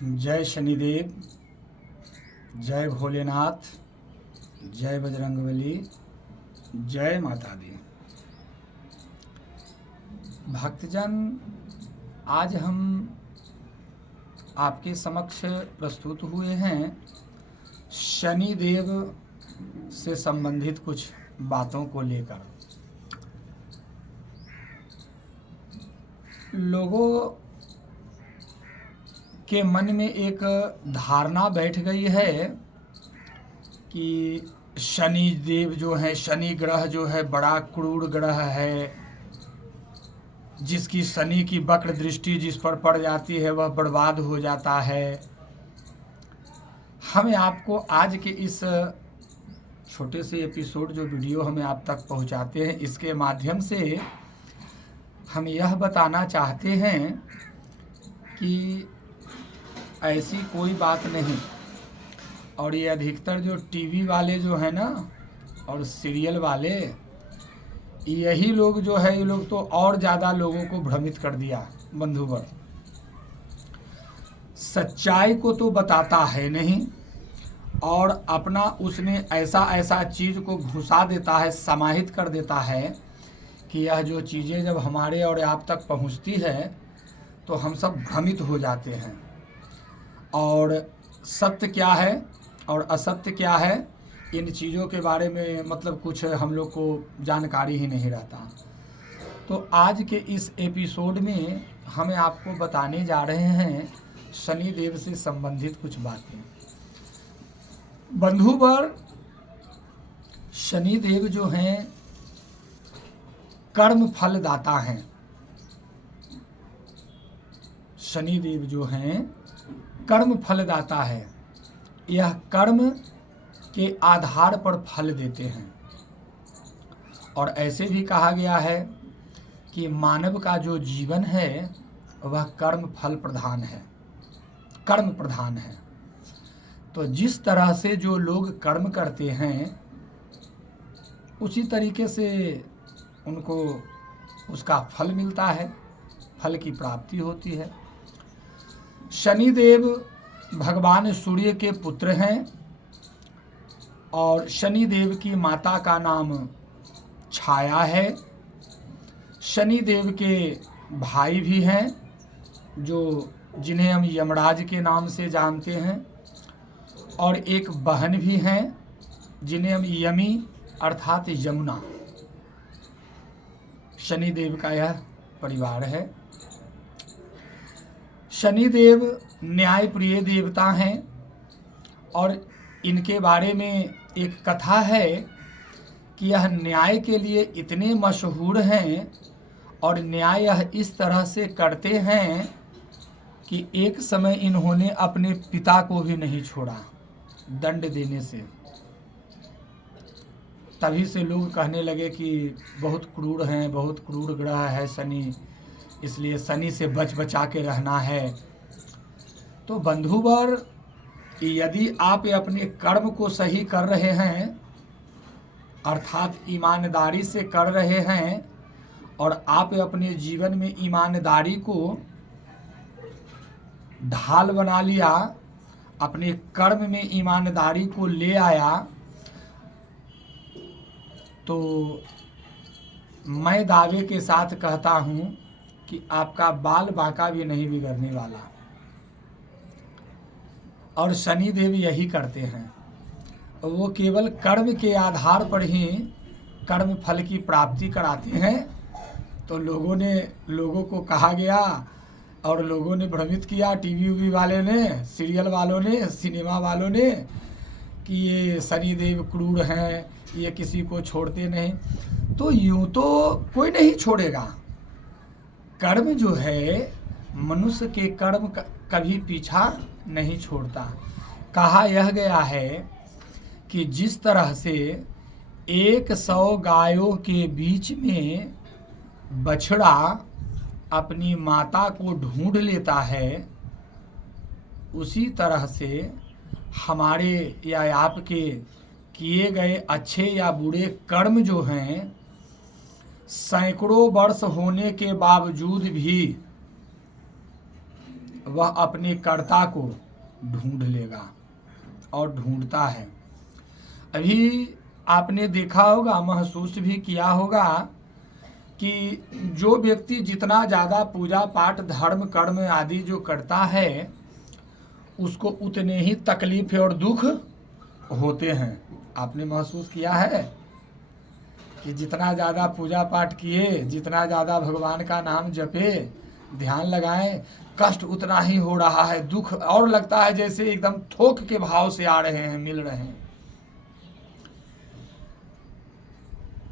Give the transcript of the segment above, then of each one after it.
जय शनिदेव, जय भोलेनाथ, जय बजरंगबली, जय माता दी। भक्तजन, आज हम आपके समक्ष प्रस्तुत हुए हैं शनिदेव से संबंधित कुछ बातों को लेकर। लोगों के मन में एक धारणा बैठ गई है कि शनि देव जो है, शनि ग्रह जो है बड़ा क्रूर ग्रह है, जिसकी शनि की वक्र दृष्टि जिस पर पड़ जाती है वह बर्बाद हो जाता है। हमें आपको आज के इस छोटे से एपिसोड जो वीडियो हमें आप तक पहुंचाते हैं, इसके माध्यम से हम यह बताना चाहते हैं कि ऐसी कोई बात नहीं। और ये अधिकतर जो टीवी वाले जो है ना और सीरियल वाले, यही लोग जो है, ये लोग तो और ज़्यादा लोगों को भ्रमित कर दिया। बंधुवर, सच्चाई को तो बताता है नहीं और अपना उसने ऐसा चीज़ को घुसा देता है, समाहित कर देता है कि यह जो चीज़ें जब हमारे और आप तक पहुंचती है तो हम सब भ्रमित हो जाते हैं। और सत्य क्या है और असत्य क्या है, इन चीज़ों के बारे में मतलब कुछ हम लोग को जानकारी ही नहीं रहता। तो आज के इस एपिसोड में हमें आपको बताने जा रहे हैं शनि देव से संबंधित कुछ बातें। बंधुवर, शनि देव जो हैं कर्म फलदाता हैं। शनि देव जो हैं कर्म फलदाता है। यह कर्म के आधार पर फल देते हैं। और ऐसे भी कहा गया है कि मानव का जो जीवन है वह कर्म फल प्रधान है, कर्म प्रधान है। तो जिस तरह से जो लोग कर्म करते हैं उसी तरीके से उनको उसका फल मिलता है, फल की प्राप्ति होती है। शनिदेव भगवान सूर्य के पुत्र हैं और शनिदेव की माता का नाम छाया है। शनिदेव के भाई भी हैं जो जिन्हें हम यमराज के नाम से जानते हैं, और एक बहन भी हैं जिन्हें हम यमी अर्थात यमुना। शनिदेव का यह परिवार है। शनिदेव न्याय प्रिय देवता हैं और इनके बारे में एक कथा है कि यह न्याय के लिए इतने मशहूर हैं और न्याय यह इस तरह से करते हैं कि एक समय इन्होंने अपने पिता को भी नहीं छोड़ा दंड देने से। तभी से लोग कहने लगे कि बहुत क्रूर हैं, बहुत क्रूर ग्रह है शनि, इसलिए शनि से बच बचा के रहना है। तो बंधुवर, यदि आप अपने कर्म को सही कर रहे हैं अर्थात ईमानदारी से कर रहे हैं और आप अपने जीवन में ईमानदारी को ढाल बना लिया, अपने कर्म में ईमानदारी को ले आया, तो मैं दावे के साथ कहता हूँ कि आपका बाल बांका भी नहीं बिगड़ने वाला। और शनिदेव यही करते हैं, वो केवल कर्म के आधार पर ही कर्म फल की प्राप्ति कराते हैं। तो लोगों को कहा गया और लोगों ने भ्रमित किया, टीवी वाले ने, सीरियल वालों ने, सिनेमा वालों ने, कि ये शनिदेव क्रूर हैं, ये किसी को छोड़ते नहीं। तो यूँ तो कोई नहीं छोड़ेगा। कर्म जो है, मनुष्य के कर्म कभी पीछा नहीं छोड़ता। कहा यह गया है कि जिस तरह से 100 गायों के बीच में बछड़ा अपनी माता को ढूंढ लेता है, उसी तरह से हमारे या आपके किए गए अच्छे या बुरे कर्म जो हैं, सैकड़ों वर्ष होने के बावजूद भी वह अपने कर्ता को ढूंढ लेगा और ढूंढता है। अभी आपने देखा होगा, महसूस भी किया होगा कि जो व्यक्ति जितना ज़्यादा पूजा पाठ धर्म कर्म आदि जो करता है उसको उतने ही तकलीफ और दुख होते हैं। आपने महसूस किया है कि जितना ज़्यादा पूजा पाठ किए, जितना ज़्यादा भगवान का नाम जपे, ध्यान लगाएं, कष्ट उतना ही हो रहा है, दुख और लगता है जैसे एकदम थोक के भाव से आ रहे हैं, मिल रहे हैं।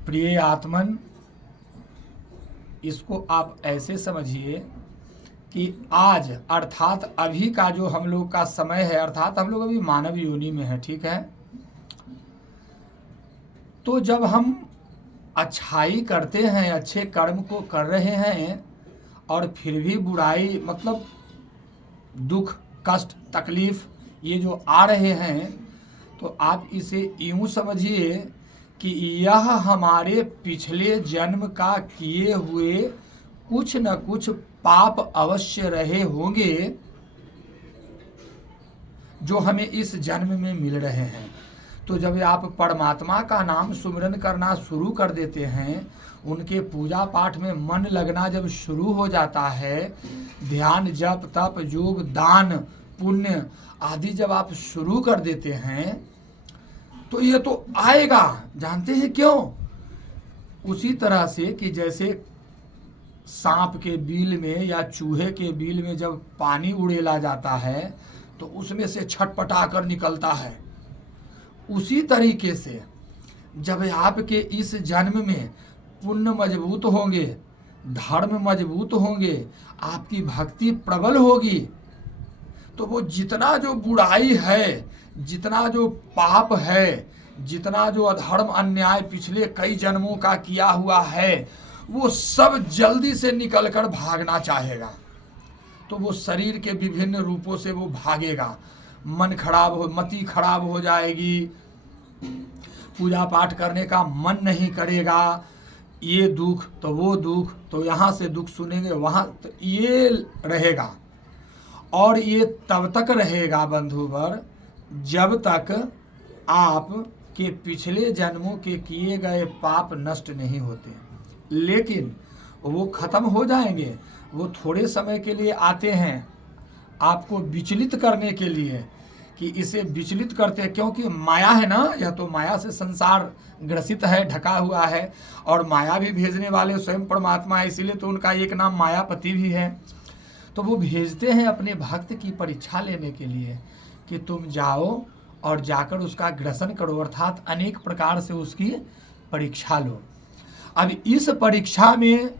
प्रिय आत्मन, इसको आप ऐसे समझिए कि आज अर्थात अभी का जो हम लोग का समय है, अर्थात हम लोग अभी मानव योनि में है, ठीक है। तो जब हम अच्छाई करते हैं, अच्छे कर्म को कर रहे हैं और फिर भी बुराई मतलब दुख कष्ट तकलीफ ये जो आ रहे हैं, तो आप इसे यूँ समझिए कि यह हमारे पिछले जन्म का किए हुए कुछ न कुछ पाप अवश्य रहे होंगे जो हमें इस जन्म में मिल रहे हैं। तो जब आप परमात्मा का नाम सुमिरन करना शुरू कर देते हैं, उनके पूजा पाठ में मन लगना जब शुरू हो जाता है, ध्यान जप तप योग दान पुण्य आदि जब आप शुरू कर देते हैं, तो ये तो आएगा। जानते हैं क्यों? उसी तरह से कि जैसे सांप के बिल में या चूहे के बिल में जब पानी उड़ेला जाता है तो उसमें से छटपटा कर निकलता है, उसी तरीके से जब आपके इस जन्म में पुण्य मजबूत होंगे, धर्म मजबूत होंगे, आपकी भक्ति प्रबल होगी, तो वो जितना जो बुराई है, जितना जो पाप है, जितना जो अधर्म अन्याय पिछले कई जन्मों का किया हुआ है, वो सब जल्दी से निकलकर भागना चाहेगा। तो वो शरीर के विभिन्न रूपों से वो भागेगा, मन खराब हो, मति खराब हो जाएगी, पूजा पाठ करने का मन नहीं करेगा, ये दुख तो वो दुख, तो यहाँ से दुख सुनेंगे वहाँ, तो ये रहेगा। और ये तब तक रहेगा बंधुवर जब तक आप के पिछले जन्मों के किए गए पाप नष्ट नहीं होते। लेकिन वो खत्म हो जाएंगे, वो थोड़े समय के लिए आते हैं आपको विचलित करने के लिए, कि इसे विचलित करते हैं, क्योंकि माया है ना, यह तो माया से संसार ग्रसित है, ढका हुआ है, और माया भी भेजने वाले स्वयं परमात्मा है, इसीलिए तो उनका एक नाम मायापति भी है। तो वो भेजते हैं अपने भक्त की परीक्षा लेने के लिए कि तुम जाओ और जाकर उसका ग्रसन करो, अर्थात अनेक प्रकार से उसकी परीक्षा लो। अब इस परीक्षा में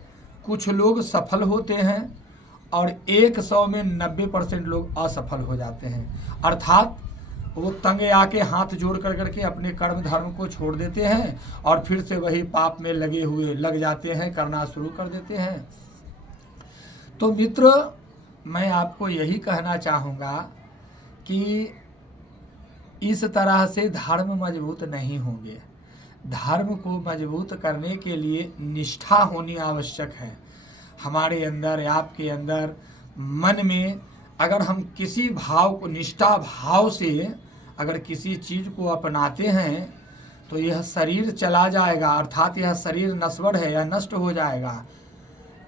कुछ लोग सफल होते हैं और 100 में 90% लोग असफल हो जाते हैं, अर्थात वो तंगे आके हाथ जोड़ कर करके अपने कर्म धर्म को छोड़ देते हैं और फिर से वही पाप में लग जाते हैं, करना शुरू कर देते हैं। तो मित्र, मैं आपको यही कहना चाहूँगा कि इस तरह से धर्म मजबूत नहीं होंगे। धर्म को मजबूत करने के लिए निष्ठा होनी आवश्यक है। हमारे अंदर, आपके अंदर, मन में अगर हम किसी भाव को, निष्ठा भाव से अगर किसी चीज़ को अपनाते हैं तो यह शरीर चला जाएगा, अर्थात यह शरीर नश्वर है या नष्ट हो जाएगा,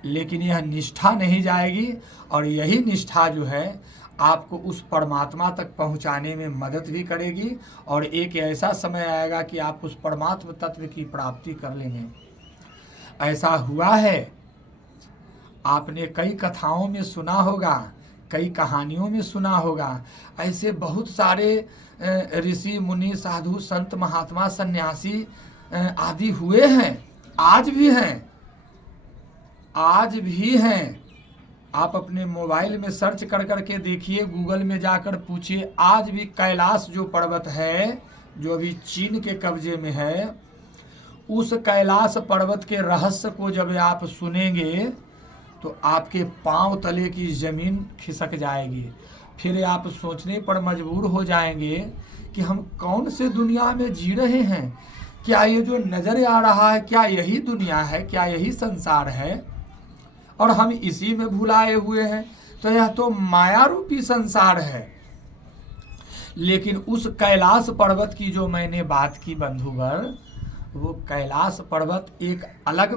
लेकिन यह निष्ठा नहीं जाएगी। और यही निष्ठा जो है आपको उस परमात्मा तक पहुंचाने में मदद भी करेगी, और एक ऐसा समय आएगा कि आप उस परमात्मा तत्व की प्राप्ति कर लेंगे। ऐसा हुआ है, आपने कई कथाओं में सुना होगा, कई कहानियों में सुना होगा, ऐसे बहुत सारे ऋषि मुनि साधु संत महात्मा सन्यासी आदि हुए हैं, आज भी हैं, आज भी हैं। आप अपने मोबाइल में सर्च कर करके देखिए, गूगल में जाकर पूछिए, आज भी कैलाश जो पर्वत है, जो अभी चीन के कब्जे में है, उस कैलाश पर्वत के रहस्य को जब आप सुनेंगे तो आपके पांव तले की ज़मीन खिसक जाएगी। फिर आप सोचने पर मजबूर हो जाएंगे कि हम कौन से दुनिया में जी रहे हैं, क्या ये जो नज़र आ रहा है, क्या यही दुनिया है, क्या यही संसार है, और हम इसी में भुलाए हुए हैं। तो यह तो माया रूपी संसार है। लेकिन उस कैलाश पर्वत की जो मैंने बात की बंधुवर, वो कैलाश पर्वत एक अलग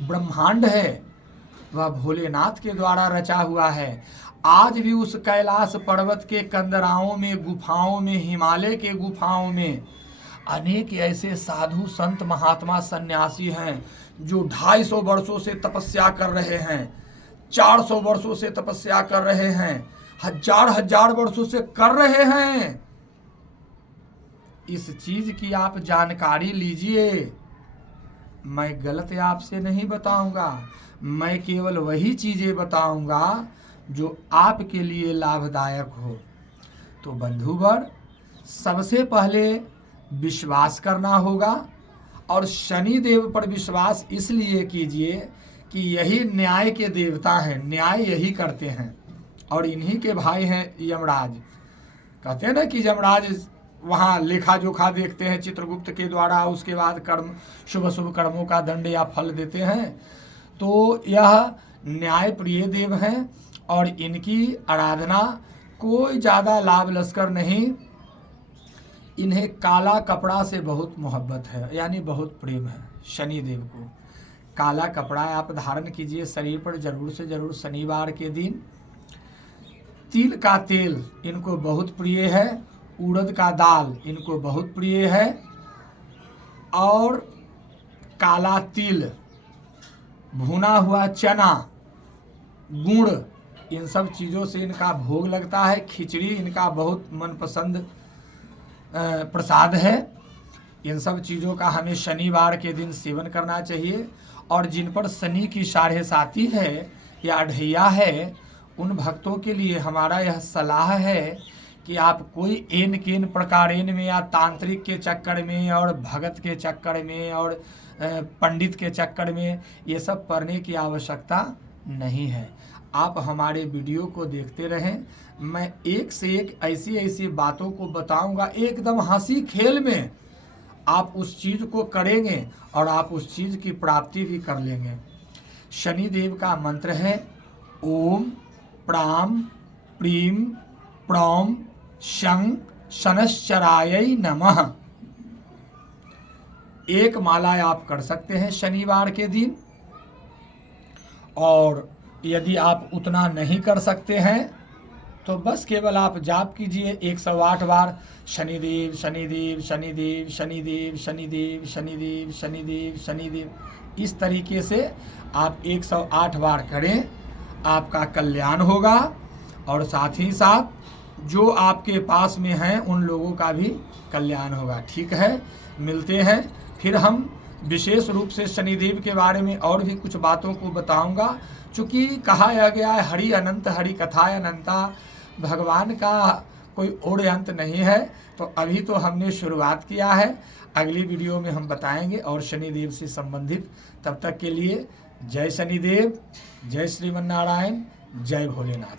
ब्रह्मांड है, वह भोलेनाथ के द्वारा रचा हुआ है। आज भी उस कैलाश पर्वत के कंदराओं में, गुफाओं में, हिमालय के गुफाओं में अनेक ऐसे साधु संत महात्मा सन्यासी हैं जो 250 वर्षों से तपस्या कर रहे हैं, 400 वर्षों से तपस्या कर रहे हैं, हजार वर्षों से कर रहे हैं। इस चीज की आप जानकारी लीजिए। मैं गलत आपसे नहीं बताऊंगा, मैं केवल वही चीजें बताऊंगा जो आपके लिए लाभदायक हो। तो बंधुवर, सबसे पहले विश्वास करना होगा, और शनि देव पर विश्वास इसलिए कीजिए कि यही न्याय के देवता हैं, न्याय यही करते हैं, और इन्हीं के भाई हैं यमराज। कहते हैं ना कि यमराज वहाँ लेखा जोखा देखते हैं चित्रगुप्त के द्वारा, उसके बाद कर्म, शुभ शुभ कर्मों का दंड या फल देते हैं। तो यह न्याय प्रिय देव हैं, और इनकी आराधना कोई ज़्यादा लाभ लश्कर नहीं। इन्हें काला कपड़ा से बहुत मोहब्बत है, यानी बहुत प्रेम है शनि देव को। काला कपड़ा आप धारण कीजिए शरीर पर जरूर से जरूर शनिवार के दिन। तिल का तेल इनको बहुत प्रिय है, उड़द का दाल इनको बहुत प्रिय है, और काला तिल, भुना हुआ चना, गुड़, इन सब चीज़ों से इनका भोग लगता है। खिचड़ी इनका बहुत मनपसंद प्रसाद है। इन सब चीज़ों का हमें शनिवार के दिन सेवन करना चाहिए। और जिन पर शनि की साढ़े साती है या अढ़ैया है, उन भक्तों के लिए हमारा यह सलाह है कि आप कोई एन केन प्रकारेन में या तांत्रिक के चक्कर में और भगत के चक्कर में और पंडित के चक्कर में ये सब पढ़ने की आवश्यकता नहीं है। आप हमारे वीडियो को देखते रहें, मैं एक से एक ऐसी ऐसी बातों को बताऊंगा, एकदम हंसी खेल में आप उस चीज़ को करेंगे और आप उस चीज़ की प्राप्ति भी कर लेंगे। शनि देव का मंत्र है ओम प्राम प्रीम प्रौम शं शनश्चराय नमः। एक माला आप कर सकते हैं शनिवार के दिन, और यदि आप उतना नहीं कर सकते हैं तो बस केवल आप जाप कीजिए 108 बार शनिदेव शनिदेव शनिदेव शनिदेव शनिदेव शनिदेव शनिदेव शनिदेव। इस तरीके से आप 108 बार करें, आपका कल्याण होगा, और साथ ही साथ जो आपके पास में हैं उन लोगों का भी कल्याण होगा। ठीक है, मिलते हैं फिर। हम विशेष रूप से शनिदेव के बारे में और भी कुछ बातों को बताऊंगा। चूँकि कहा गया है हरि अनंत हरि कथाय अनंता, भगवान का कोई और अंत नहीं है। तो अभी तो हमने शुरुआत किया है, अगली वीडियो में हम बताएंगे और शनिदेव से संबंधित। तब तक के लिए जय शनिदेव, जय श्रीमन नारायण, जय भोलेनाथ।